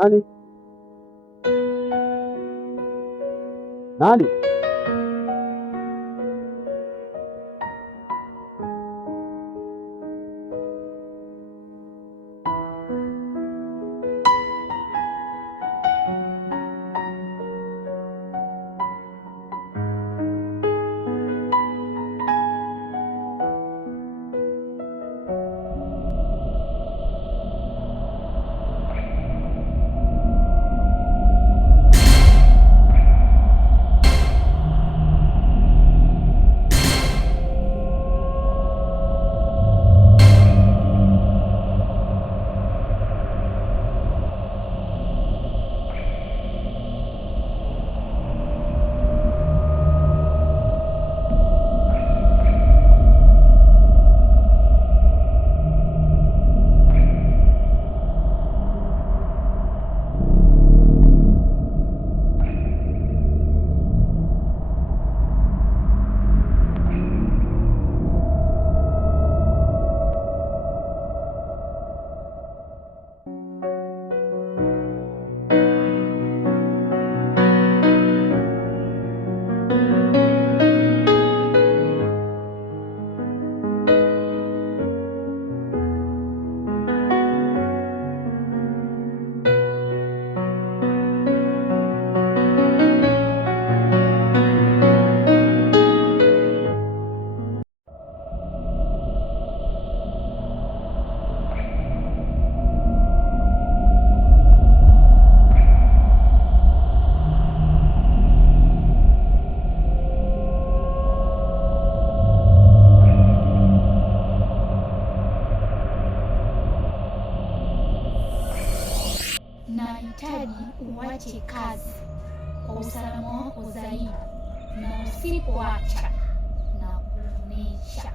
Nani? Nani? Nahitaji uache kazi kwa usalama wako zaidi, na usipoacha na kuonesha.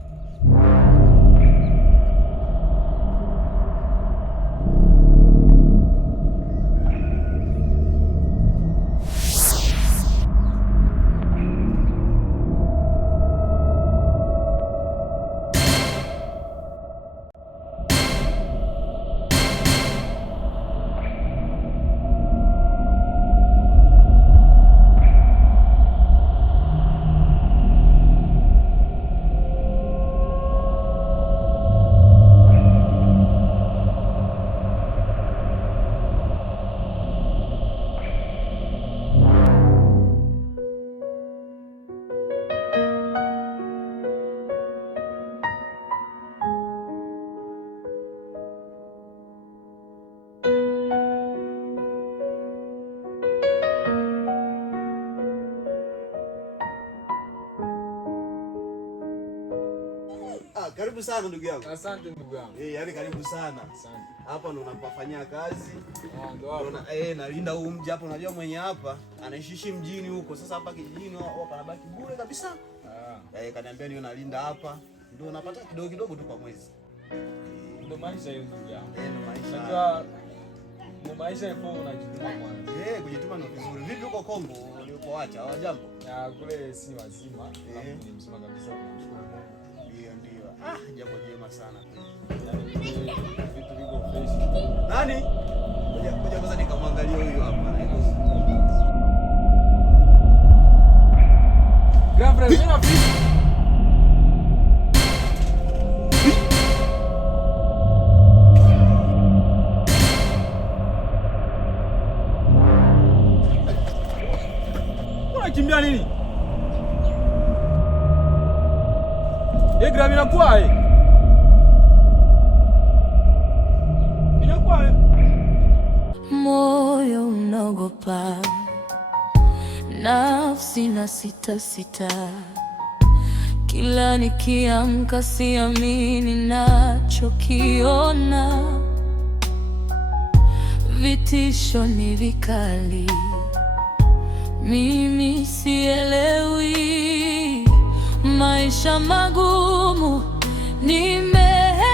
Karibu sana ndugu yangu. Asante ndugu yangu. Yaani karibu sana. Asante. Hapa ndo unapofanyia kazi. Ndo hapa. Nalinda huu mji hapa, unajua mwenye hapa anaishishi mjini huko. Sasa hapa kijijini wao panabaki bure kabisa. Kaniambia niwe nalinda hapa. Ndio unapata kidogo kidogo tu kwa mwezi. Ndio maisha hiyo ndugu yangu. Ndio maisha. Unajua maisha yapo unajituma kwanza. Kujituma ndio vizuri. Vipi uko Kongo ulipoacha? Hawajambo? Kule si wazima. Ni mzima kabisa. Ndio. Jambo jema sana kweli. Yaani vitu viko fresh. Nani? Ngoja kwanza nikamwangalia huyu hapa. Gafra, mimi na unakimbia nini? Grami inakuwa moyo unaogopa, nafsi na sita, kila nikiamka siamini nachokiona, vitisho ni vikali, mimi sielewi, maisha magumu nimeelemewa.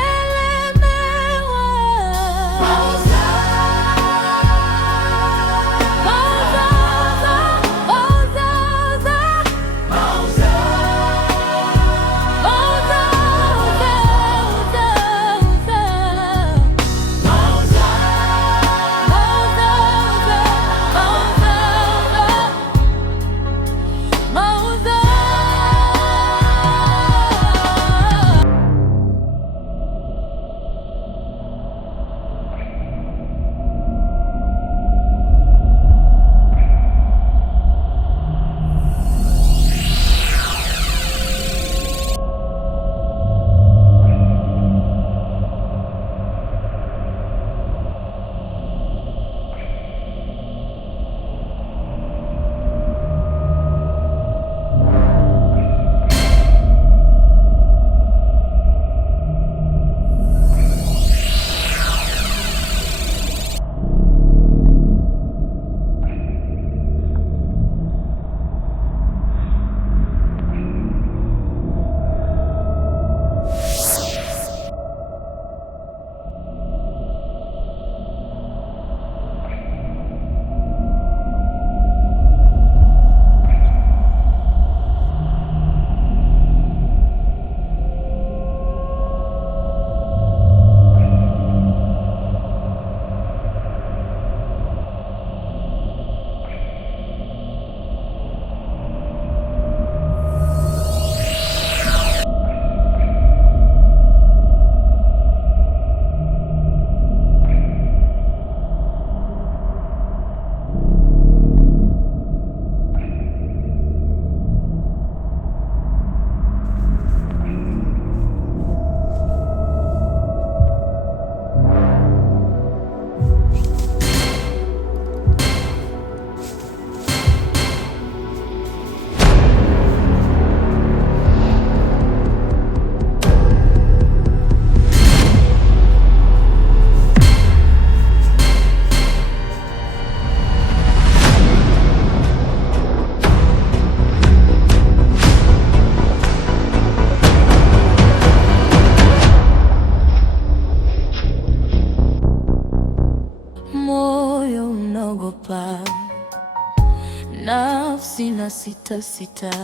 sita sita.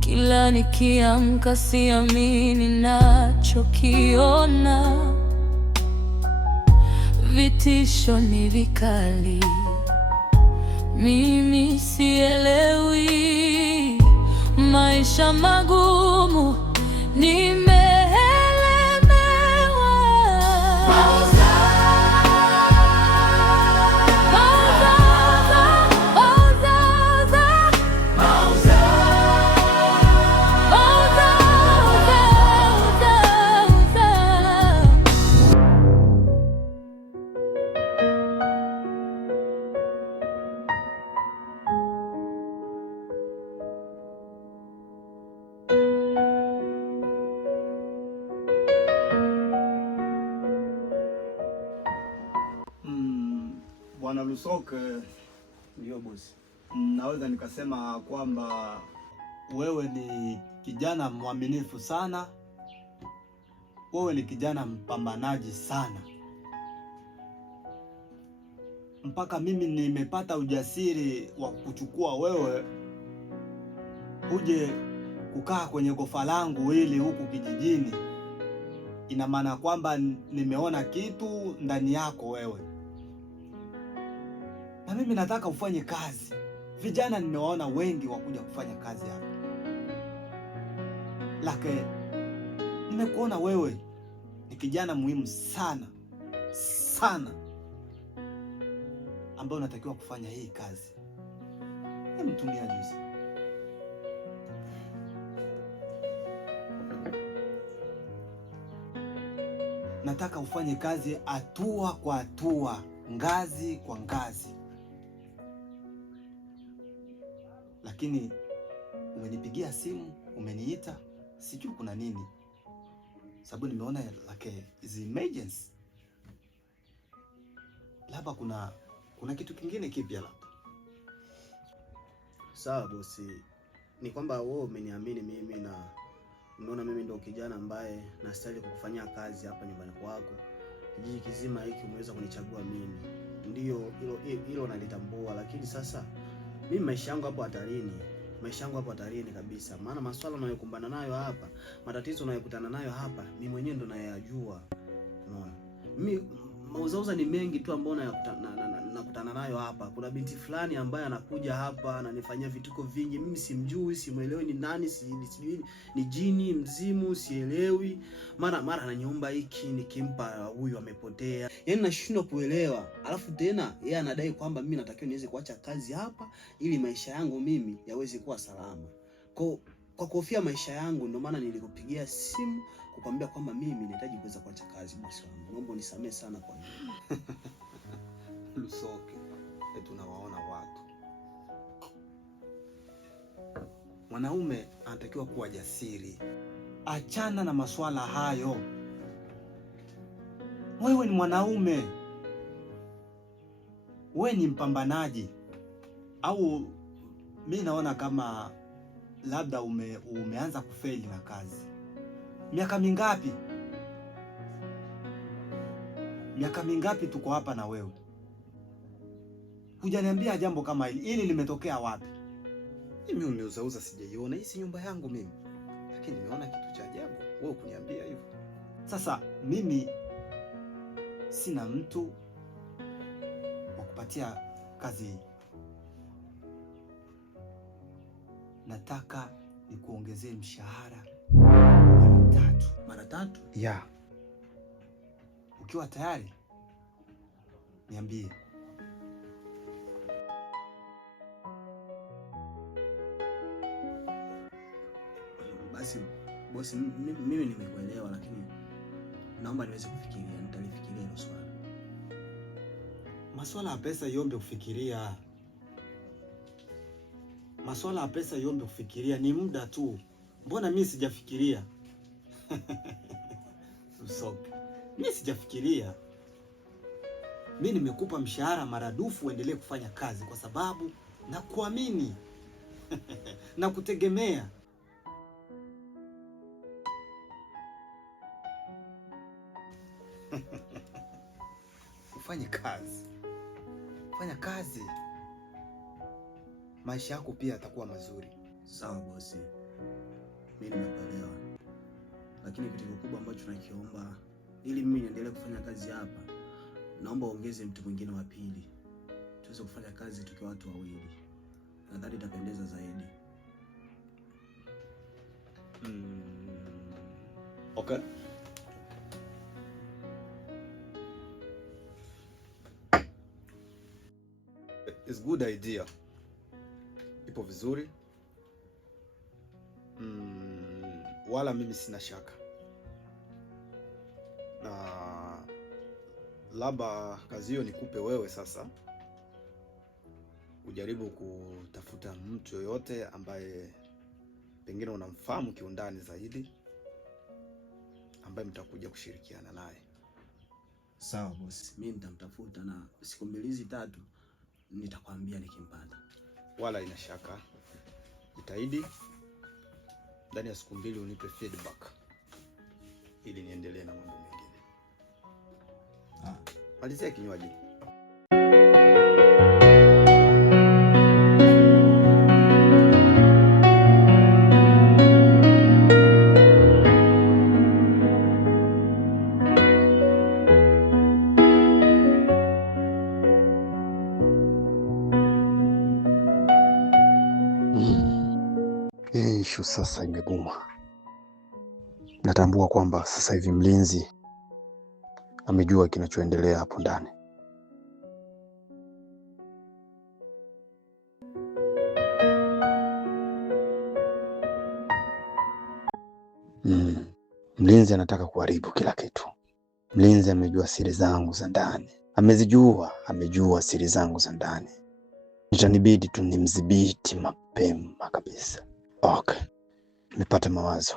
Kila nikiamka siamini nachokiona. Vitisho ni vikali, mimi sielewi. Maisha magumu, nimeelemewa. Bwana Lusoke, Ndio bosi. naweza nikasema kwamba wewe ni kijana mwaminifu sana, wewe ni kijana mpambanaji sana, mpaka mimi nimepata ujasiri wa kuchukua wewe uje kukaa kwenye gofa langu hili huku kijijini. Ina maana kwamba nimeona kitu ndani yako wewe, na mimi nataka ufanye kazi. Vijana nimewaona wengi wakuja kufanya kazi hapa, lakini nimekuona wewe ni kijana muhimu sana sana, ambaye unatakiwa kufanya hii kazi. Mtumia juzi. Nataka ufanye kazi hatua kwa hatua, ngazi kwa ngazi. Lakini umenipigia simu, umeniita, sijui kuna nini, sababu nimeona like is emergency. Labda kuna kitu kingine kipya labda. Sawa bosi, ni kwamba wewe umeniamini mimi na unaona mimi ndio kijana ambaye nastahili kukufanyia kazi hapa nyumbani kwako. Kijiji kizima hiki umeweza kunichagua mimi. Ndio hilo nalitambua, lakini sasa mimi maisha yangu hapo hatarini kabisa. Maana masuala unayokumbana nayo hapa, matatizo unayokutana nayo hapa, mimi mwenyewe ndo nayajua. Unaona? Mimi mauzauza ni mengi tu ambayo nakutana nayo hapa. Kuna binti fulani ambaye anakuja hapa ananifanyia vituko vingi. Mimi simjui, simuelewi ni nani, sijui ni jini, mzimu, sielewi. Mara ananiomba hiki, nikimpa huyu amepotea. Yaani nashindwa kuelewa. Alafu tena yeye anadai kwamba mimi natakiwa niweze kuacha kazi hapa ili maisha yangu mimi yaweze kuwa salama. Kwa kuhofia maisha yangu ndio maana nilikupigia simu kukwambia kwamba mimi nahitaji kuweza kuacha kazi bosi wangu. Naomba unisamehe sana kwa hilo. Lusoke, tunawaona watu. Mwanaume anatakiwa kuwa jasiri. Achana na masuala hayo. Wewe ni mwanaume. Wewe ni mpambanaji. Au mimi naona kama labda umeanza kufeli na kazi. Miaka mingapi? Miaka mingapi tuko hapa na wewe? Hujaniambia jambo kama hili limetokea wapi? Mimi umeuzauza sijaiona. Hii si nyumba yangu mimi. Lakini nimeona kitu cha ajabu. Wewe kuniambia hivyo. Sasa mimi sina mtu wa kupatia kazi hii. Nataka nikuongezee mshahara mara tatu. Yeah. Ukiwa tayari niambie. Basi bosi, mimi nimekuelewa, lakini naomba niweze kufikiria. Nitalifikiria hilo swala. Masuala ya pesa iombe kufikiria. Masuala ya pesa iombe kufikiria, ni muda tu. Mbona mimi sijafikiria? Lusoke, mimi sijafikiria. Mimi nimekupa mshahara maradufu uendelee kufanya kazi kwa sababu nakuamini. Na kutegemea. Ufanye kazi. Fanya kazi. maisha yako pia yatakuwa mazuri. Sawa bosi, mimi nimekuelewa, lakini kitu kikubwa ambacho nakiomba ili mimi niendelee kufanya kazi hapa, naomba ongeze mtu mwingine wa pili, tuweze kufanya kazi tukiwa watu wawili. Nadhani itapendeza zaidi. Okay. It's good idea. Ipo vizuri. Wala mimi sina shaka. Na labda kazi hiyo nikupe wewe sasa. Ujaribu kutafuta mtu yoyote ambaye pengine unamfahamu kiundani zaidi, ambaye mtakuja kushirikiana naye. Sawa bosi, mimi nitamtafuta na siku 2-3 nitakwambia nikimpata. Wala ina shaka. Jitahidi ndani ya siku 2 unipe feedback ili niendelee na mambo mengine. Malizia kinywaji. Ishu sasa imeguma. Natambua kwamba sasa hivi mlinzi amejua kinachoendelea hapo ndani. Mlinzi anataka kuharibu kila kitu. Mlinzi amejua siri zangu za ndani. Amejua siri zangu za ndani. Itanibidi tu nimdhibiti mapema kabisa. Okay. Nimepata mawazo.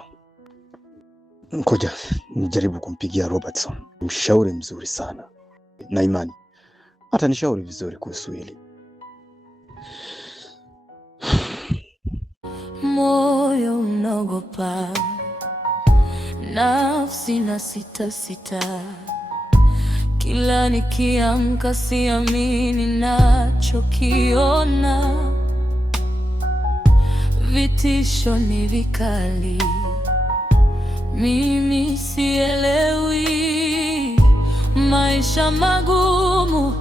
Ngoja nijaribu kumpigia Robertson. Mshauri mzuri sana. Na imani hata nishauri vizuri kuhusu hili. Moyo unaogopa, nafsi na sita. Kila nikiamka siamini nachokiona. Vitisho ni vikali, mimi sielewi. Maisha magumu